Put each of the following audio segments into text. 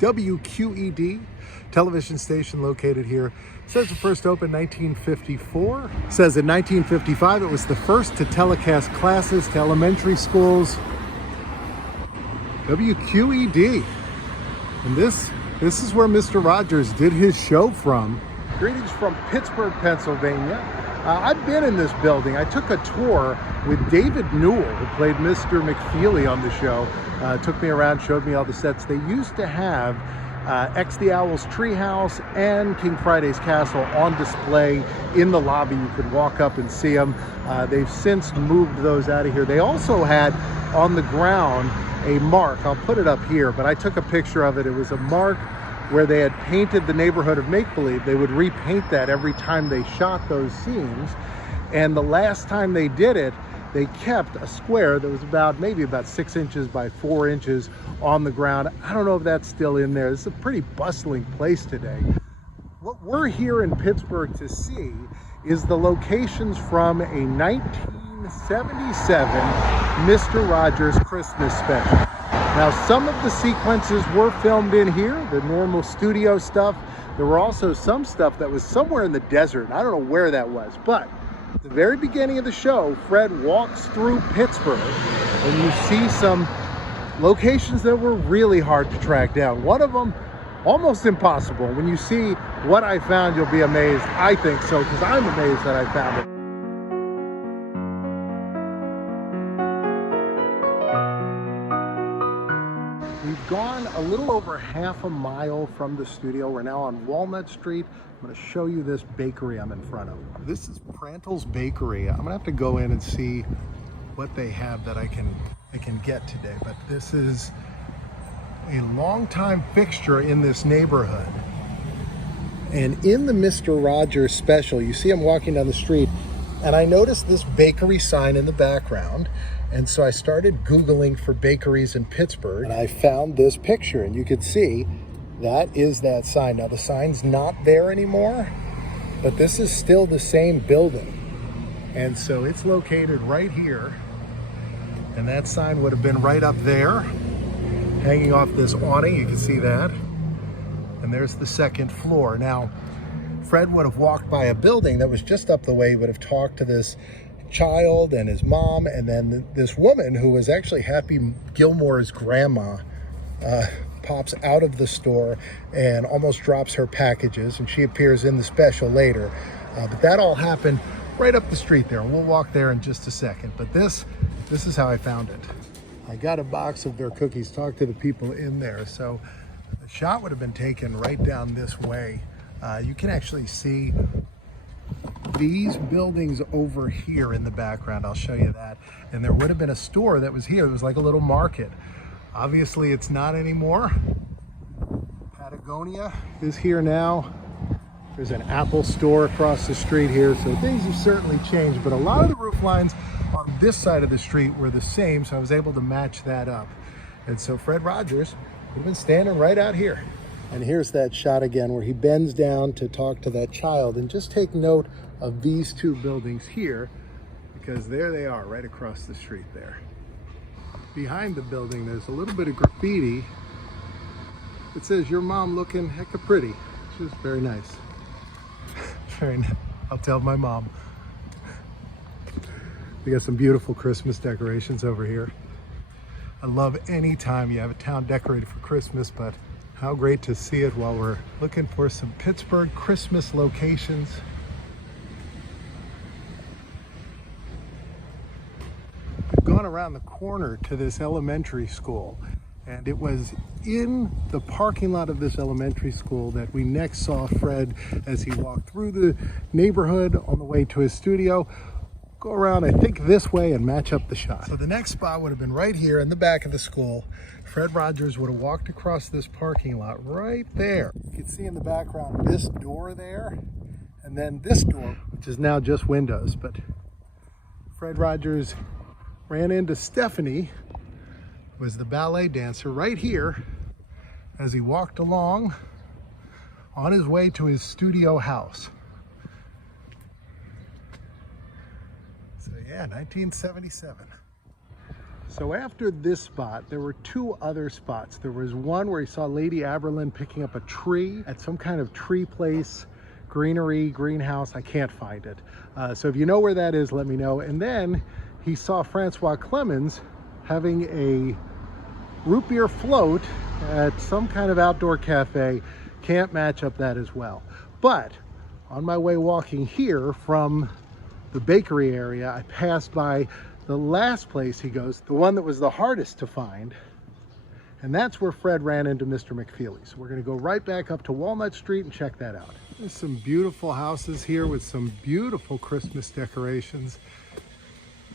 WQED television station located here. It says it first opened 1954. It says in 1955 it was the first to telecast classes to elementary schools. WQED. And this is where Mr. Rogers did his show from. Greetings from Pittsburgh, Pennsylvania. I've been in this building. I took a tour with David Newell, who played Mr. McFeely on the show. Took me around, showed me all the sets. They used to have X the Owl's Treehouse and King Friday's Castle on display in the lobby. You could walk up and see them. They've since moved those out of here. They also had on the ground a mark. I'll put it up here, but I took a picture of it. It was a mark where they had painted the neighborhood of Make-Believe. They would repaint that every time they shot those scenes. And the last time they did it, they kept a square that was maybe about 6 inches by 4 inches on the ground. I don't know if that's still in there. This is a pretty bustling place today. What we're here in Pittsburgh to see is the locations from a 1977 Mr. Rogers Christmas special. Now, some of the sequences were filmed in here, the normal studio stuff. There were also some stuff that was somewhere in the desert. I don't know where that was, but at the very beginning of the show, Fred walks through Pittsburgh and you see some locations that were really hard to track down. One of them, almost impossible. When you see what I found, you'll be amazed. I think so, because I'm amazed that I found it. We've gone a little over half a mile from the studio. We're now on Walnut Street. I'm going to show you this bakery I'm in front of. This is Prantle's Bakery. I'm going to have to go in and see what they have that I can get today. But this is a longtime fixture in this neighborhood. And in the Mr. Rogers special, you see him walking down the street, and I noticed this bakery sign in the background. And so I started Googling for bakeries in Pittsburgh, and I found this picture, and you could see that is that sign. Now the sign's not there anymore, but this is still the same building. And so it's located right here, and that sign would have been right up there, hanging off this awning. You can see that. And there's the second floor. Now, Fred would have walked by a building that was just up the way. He would have talked to this child and his mom, and then this woman who was actually Happy Gilmore's grandma pops out of the store and almost drops her packages, and she appears in the special later. But that all happened right up the street there. We'll walk there in just a second. But this is how I found it. I got a box of their cookies, talked to the people in there. So the shot would have been taken right down this way. You can actually see these buildings over here in the background. I'll show you that. And there would have been a store that was here. It was like a little market. Obviously it's not anymore. Patagonia is here now. There's an Apple store across the street here. So things have certainly changed, but a lot of the roof lines on this side of the street were the same. So I was able to match that up. And so Fred Rogers would have been standing right out here. And here's that shot again where he bends down to talk to that child. And just take note of these two buildings here, because there they are right across the street there. Behind the building, there's a little bit of graffiti. It says, "Your mom looking hecka pretty," which is very nice. Very nice. I'll tell my mom. We got some beautiful Christmas decorations over here. I love any time you have a town decorated for Christmas, but how great to see it while we're looking for some Pittsburgh Christmas locations. I've gone around the corner to this elementary school, and it was in the parking lot of this elementary school that we next saw Fred as he walked through the neighborhood on the way to his studio. Go around, I think, this way and match up the shot. So the next spot would have been right here in the back of the school. Fred Rogers would have walked across this parking lot right there. You can see in the background this door there, and then this door, which is now just windows. But Fred Rogers ran into Stephanie, who was the ballet dancer, right here as he walked along on his way to his studio house. So yeah, 1977. So after this spot, there were two other spots. There was one where he saw Lady Aberlin picking up a tree at some kind of tree place, greenery, greenhouse. I can't find it. So if you know where that is, let me know. And then he saw Francois Clemens having a root beer float at some kind of outdoor cafe. Can't match up that as well. But on my way walking here from the bakery area, I passed by the last place he goes, the one that was the hardest to find, and that's where Fred ran into Mr. McFeely. So we're going to go right back up to Walnut Street and check that out. There's some beautiful houses here with some beautiful Christmas decorations.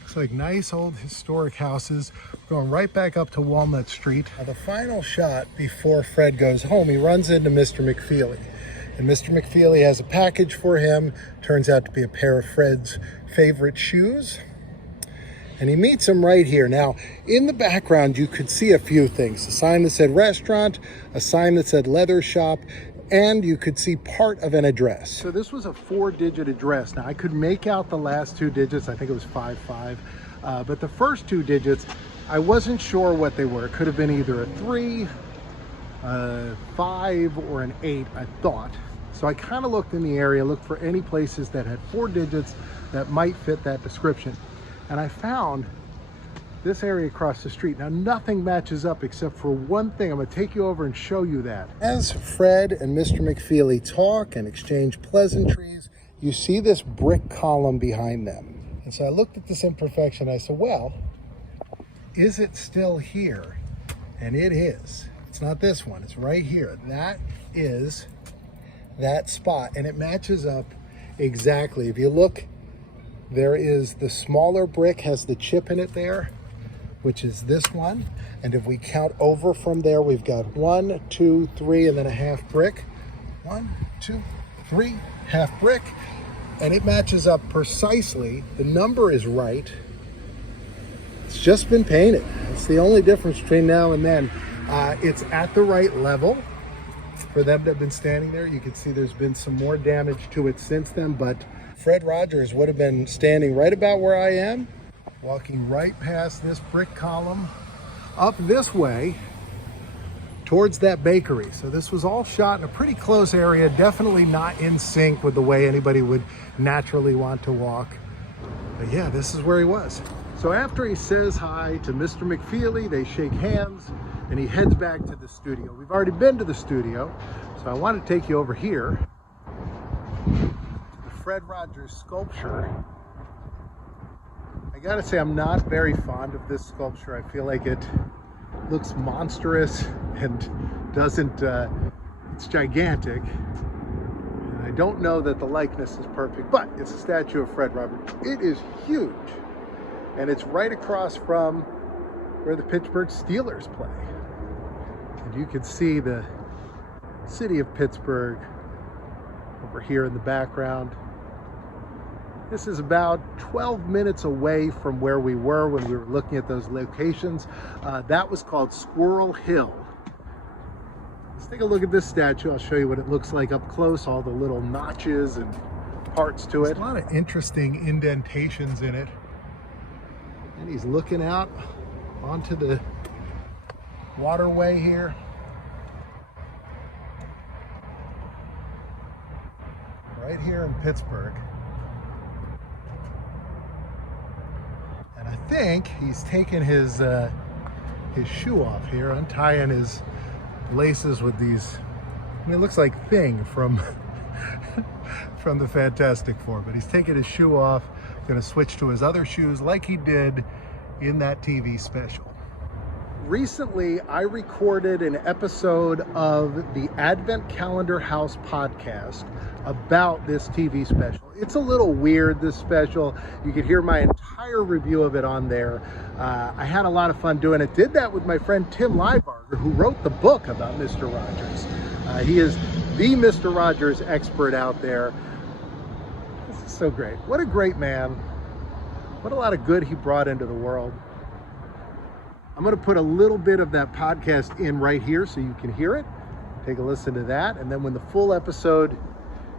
Looks like nice old historic houses. We're going right back up to Walnut Street. Now, the final shot before Fred goes home, he runs into Mr. McFeely. And Mr. McFeely has a package for him. Turns out to be a pair of Fred's favorite shoes. And he meets him right here. Now, in the background, you could see a few things. A sign that said restaurant, a sign that said leather shop, and you could see part of an address. So this was a 4-digit address. Now, I could make out the last 2 digits. I think it was 55. But the first 2 digits, I wasn't sure what they were. It could have been either a 3, a 5, or an 8, I thought. So I kind of looked in the area, looked for any places that had 4 digits that might fit that description. And I found this area across the street. Now, nothing matches up except for one thing. I'm going to take you over and show you that. As Fred and Mr. McFeely talk and exchange pleasantries, you see this brick column behind them. And so I looked at this imperfection. I said, well, is it still here? And it is. It's not this one. It's right here. That is that spot. And it matches up exactly. If you look, there is the smaller brick, has the chip in it there, which is this one. And if we count over from there, we've got 1, 2, 3, and then a half brick. 1, 2, 3, half brick. And it matches up precisely. The number is right. It's just been painted. It's the only difference between now and then. It's at the right level for them to have been standing there. You can see there's been some more damage to it since then, but Fred Rogers would have been standing right about where I am, walking right past this brick column, up this way towards that bakery. So this was all shot in a pretty close area, definitely not in sync with the way anybody would naturally want to walk. But yeah, this is where he was. So after he says hi to Mr. McFeely, they shake hands, and he heads back to the studio. We've already been to the studio, so I want to take you over here. Fred Rogers sculpture. I gotta say, I'm not very fond of this sculpture. I feel like it looks monstrous and doesn't, it's gigantic. And I don't know that the likeness is perfect, but it's a statue of Fred Rogers. It is huge. And it's right across from where the Pittsburgh Steelers play. And you can see the city of Pittsburgh over here in the background. This is about 12 minutes away from where we were when we were looking at those locations. That was called Squirrel Hill. Let's take a look at this statue. I'll show you what it looks like up close, all the little notches and parts to it. There's a lot of interesting indentations in it. And he's looking out onto the waterway here. Right here in Pittsburgh. I think he's taken his shoe off here, untying his laces with these. I mean, it looks like Thing from from the Fantastic Four, but he's taking his shoe off, going to switch to his other shoes like he did in that TV special. Recently, I recorded an episode of the Advent Calendar House podcast about this TV special. It's a little weird, this special. You could hear my entire review of it on there. I had a lot of fun doing it. Did that with my friend Tim Liebarger, who wrote the book about Mr. Rogers. He is the Mr. Rogers expert out there. This is so great. What a great man. What a lot of good he brought into the world. I'm going to put a little bit of that podcast in right here so you can hear it. Take a listen to that. And then when the full episode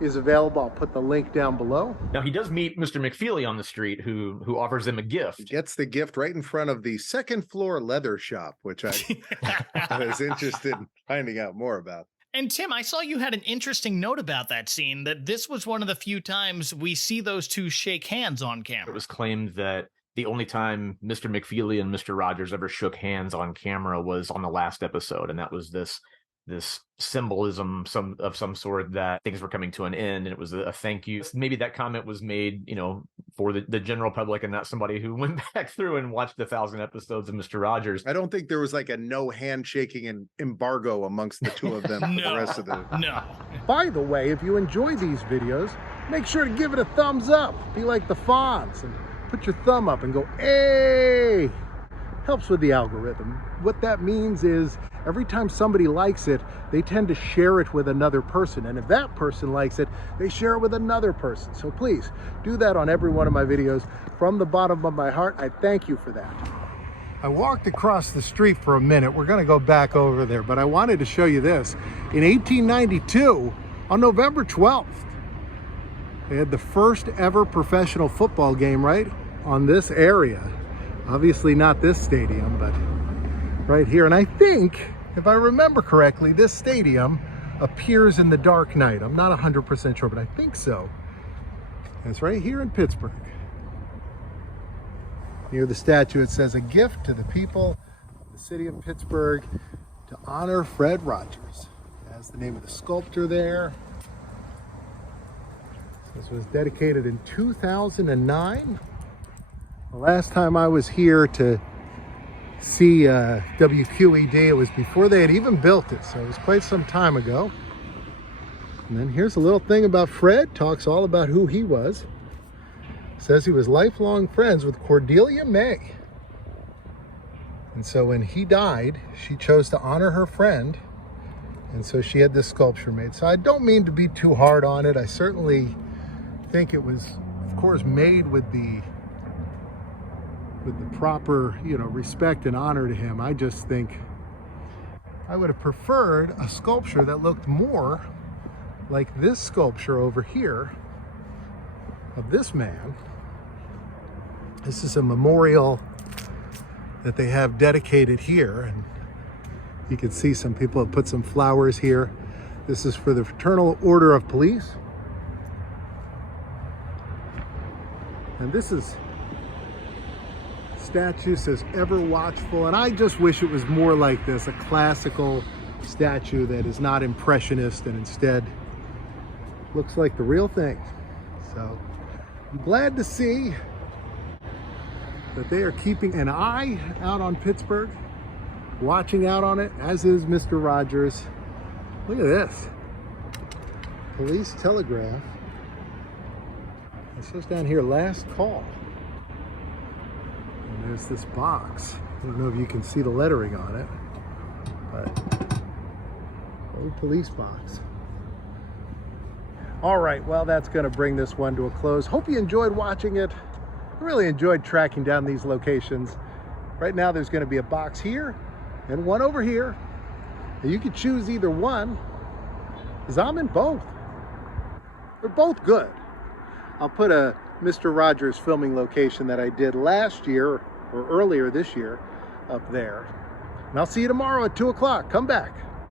is available. I'll put the link down below. Now he does meet Mr. McFeely on the street, who offers him a gift. He gets the gift right in front of the second floor leather shop, which I was interested in finding out more about. And Tim, I saw you had an interesting note about that scene, that this was one of the few times we see those two shake hands on camera. It was claimed that the only time Mr. McFeely and Mr. Rogers ever shook hands on camera was on the last episode, and that was this symbolism of some sort that things were coming to an end, and it was a thank you. Maybe that comment was made, for the general public and not somebody who went back through and watched the 1,000 episodes of Mr. Rogers. I don't think there was like a no handshaking and embargo amongst the two of them for the rest of the... No. By the way, if you enjoy these videos, make sure to give it a thumbs up. Be like the Fonz and put your thumb up and go, hey! Helps with the algorithm. What that means is every time somebody likes it, they tend to share it with another person. And if that person likes it, they share it with another person. So please do that on every one of my videos. From the bottom of my heart, I thank you for that. I walked across the street for a minute. We're gonna go back over there, but I wanted to show you this. In 1892, on November 12th, they had the first ever professional football game right on this area. Obviously not this stadium, but right here. And I think, if I remember correctly, this stadium appears in The Dark Knight. I'm not 100% sure, but I think so. And it's right here in Pittsburgh. Near the statue, it says, "A gift to the people of the city of Pittsburgh to honor Fred Rogers." That's the name of the sculptor there. This was dedicated in 2009. The last time I was here to see WQED, it was before they had even built it, so it was quite some time ago. And then here's a little thing about Fred. Talks all about who he was. Says he was lifelong friends with Cordelia May. And so when he died, she chose to honor her friend, and so she had this sculpture made. So I don't mean to be too hard on it. I certainly think it was, of course, made with the proper, respect and honor to him. I just think I would have preferred a sculpture that looked more like this sculpture over here of this man. This is a memorial that they have dedicated here, and you can see some people have put some flowers here. This is for the Fraternal Order of Police. And this is statue, says ever watchful, and I just wish it was more like this, a classical statue that is not impressionist and instead looks like the real thing. So I'm glad to see that they are keeping an eye out on Pittsburgh, watching out on it, as is Mr. Rogers. Look at this. Police telegraph. It says down here, last call. And there's this box. I don't know if you can see the lettering on it, but old police box. All right, well, that's going to bring this one to a close. Hope you enjoyed watching it. I really enjoyed tracking down these locations. Right now, there's going to be a box here and one over here. And you could choose either one, because I'm in both. They're both good. I'll put a Mr. Rogers filming location that I did last year or earlier this year up there. And I'll see you tomorrow at 2 o'clock. Come back.